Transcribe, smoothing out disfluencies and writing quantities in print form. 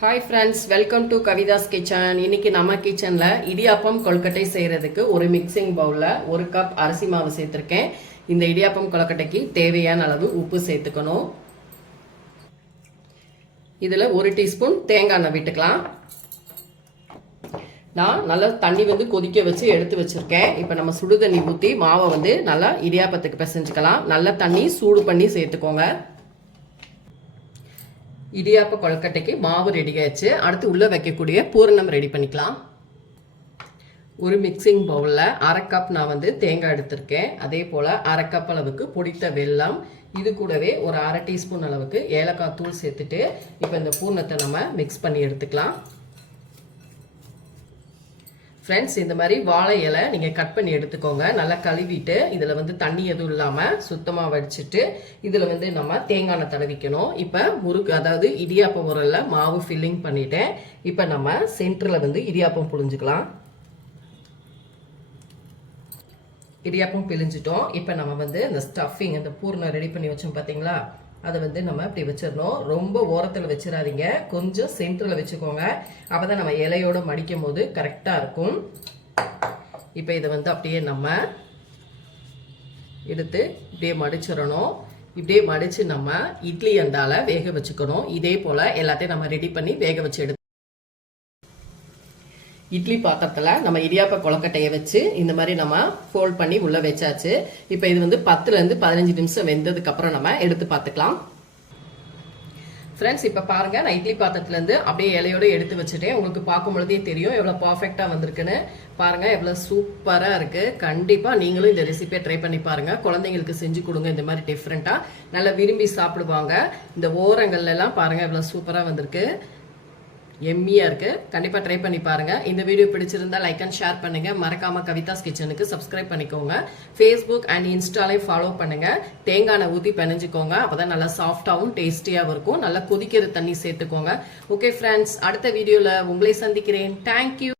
Hi friends, welcome to Kavitha's kitchen. இன்னைக்கு நம்ம கிச்சனில் இடியாப்பம் கொழுக்கட்டை செய்கிறதுக்கு ஒரு மிக்சிங் பவுலில் 1 கப் அரிசி மாவு சேர்த்துருக்கேன். இந்த இடியாப்பம் கொழுக்கட்டைக்கு தேவையான அளவு உப்பு சேர்த்துக்கணும். இதில் 1 டீஸ்பூன் தேங்காய் எண்ணெய் விட்டுக்கலாம். நான் நல்லா தண்ணி கொதிக்க வச்சு எடுத்து வச்சுருக்கேன். இப்போ நம்ம சுடு தண்ணி ஊற்றி மாவை நல்லா இடியாப்பத்துக்கு பிசைஞ்சுக்கலாம். நல்லா தண்ணி சூடு பண்ணி சேர்த்துக்கோங்க. இடியாப்ப கொழுக்கட்டைக்கு மாவு ரெடி ஆயிடுச்சு. அடுத்து உள்ளே வைக்கக்கூடிய பூரணம் ரெடி பண்ணிக்கலாம். ஒரு மிக்சிங் பவுலில் 1/2 கப் நான் தேங்காய் எடுத்திருக்கேன். அதே போல் 1/2 கப் அளவுக்கு பொடித்த வெல்லம், இது கூடவே ஒரு 1/2 டீஸ்பூன் அளவுக்கு ஏலக்காய் தூள் சேர்த்துட்டு இப்போ இந்த பூரணத்தை நம்ம மிக்ஸ் பண்ணி எடுத்துக்கலாம். ஃப்ரெண்ட்ஸ், இந்த மாதிரி வாழை இலை நீங்கள் கட் பண்ணி எடுத்துக்கோங்க. நல்லா கழுவிட்டு இதில் தண்ணி எதுவும் இல்லாமல் சுத்தமாக வடிச்சிட்டு இதில் நம்ம தேங்காய் எண்ணெய் தடவிக்கணும். இப்போ முறுக்கு, அதாவது இடியாப்பம் உரலில் மாவு ஃபில்லிங் பண்ணிட்டேன். இப்போ நம்ம சென்டரில் இடியாப்பம் புழிஞ்சுக்கலாம். இடியாப்பம் பிழிஞ்சிட்டோம். இப்போ நம்ம இந்த ஸ்டஃபிங், இந்த பூர்ணம் ரெடி பண்ணி வச்சோம் பார்த்தீங்களா, அதை நம்ம இப்படி வச்சிடணும். ரொம்ப ஓரத்தில் வச்சிடாதீங்க, கொஞ்சம் சென்டரில் வச்சுக்கோங்க. அப்போ தான் நம்ம இலையோடு மடிக்கும் போது கரெக்டாக இருக்கும். இப்போ இதை அப்படியே நம்ம எடுத்து இப்படியே மடிச்சிடணும். இப்படியே மடித்து நம்ம இட்லி அண்டால வேக வச்சுக்கணும். இதே போல் எல்லாத்தையும் நம்ம ரெடி பண்ணி வேக வச்சு எடுத்து இட்லி பாத்திரத்தில் நம்ம இடியாப்ப கொழுக்கட்டையை வச்சு இந்த மாதிரி நம்ம ஃபோல்ட் பண்ணி உள்ளே வச்சாச்சு. இப்போ இது 10லேருந்து 15 நிமிஷம் வெந்ததுக்கு அப்புறம் நம்ம எடுத்து பார்த்துக்கலாம். ஃப்ரெண்ட்ஸ், இப்போ பாருங்க, நான் இட்லி பாத்திரத்துலேருந்து அப்படியே இலையோடு எடுத்து வச்சுட்டேன். உங்களுக்கு பார்க்கும் பொழுதே தெரியும் எவ்வளோ பர்ஃபெக்டாக வந்திருக்குன்னு. பாருங்க, எவ்வளோ சூப்பராக இருக்கு. கண்டிப்பாக நீங்களும் இந்த ரெசிபியை ட்ரை பண்ணி பாருங்க. குழந்தைங்களுக்கு செஞ்சு கொடுங்க. இந்த மாதிரி டிஃப்ரெண்ட்டாக நல்லா விரும்பி சாப்பிடுவாங்க. இந்த ஓரங்கள்லாம் பாருங்க எவ்வளோ சூப்பராக வந்திருக்கு. எம்மியா இருக்கு. கண்டிப்பா ட்ரை பண்ணி பாருங்க. இந்த வீடியோ பிடிச்சிருந்தா லைக் அண்ட் ஷேர் பண்ணுங்க. மறக்காம கவிதாஸ் கிச்சனுக்கு சப்ஸ்கிரைப் பண்ணிக்கோங்க. ஃபேஸ்புக் அண்ட் இன்ஸ்டாலையும் ஃபாலோ பண்ணுங்க. தேங்காய் எண்ணெய் ஊற்றி பிணைஞ்சுக்கோங்க. அப்பதான் நல்லா சாஃப்டாகவும் டேஸ்டியாகவும் இருக்கும். நல்லா கொதிக்கிற தண்ணி சேர்த்துக்கோங்க. ஓகே ஃப்ரெண்ட்ஸ், அடுத்த வீடியோல உங்களை சந்திக்கிறேன். தேங்க்யூ.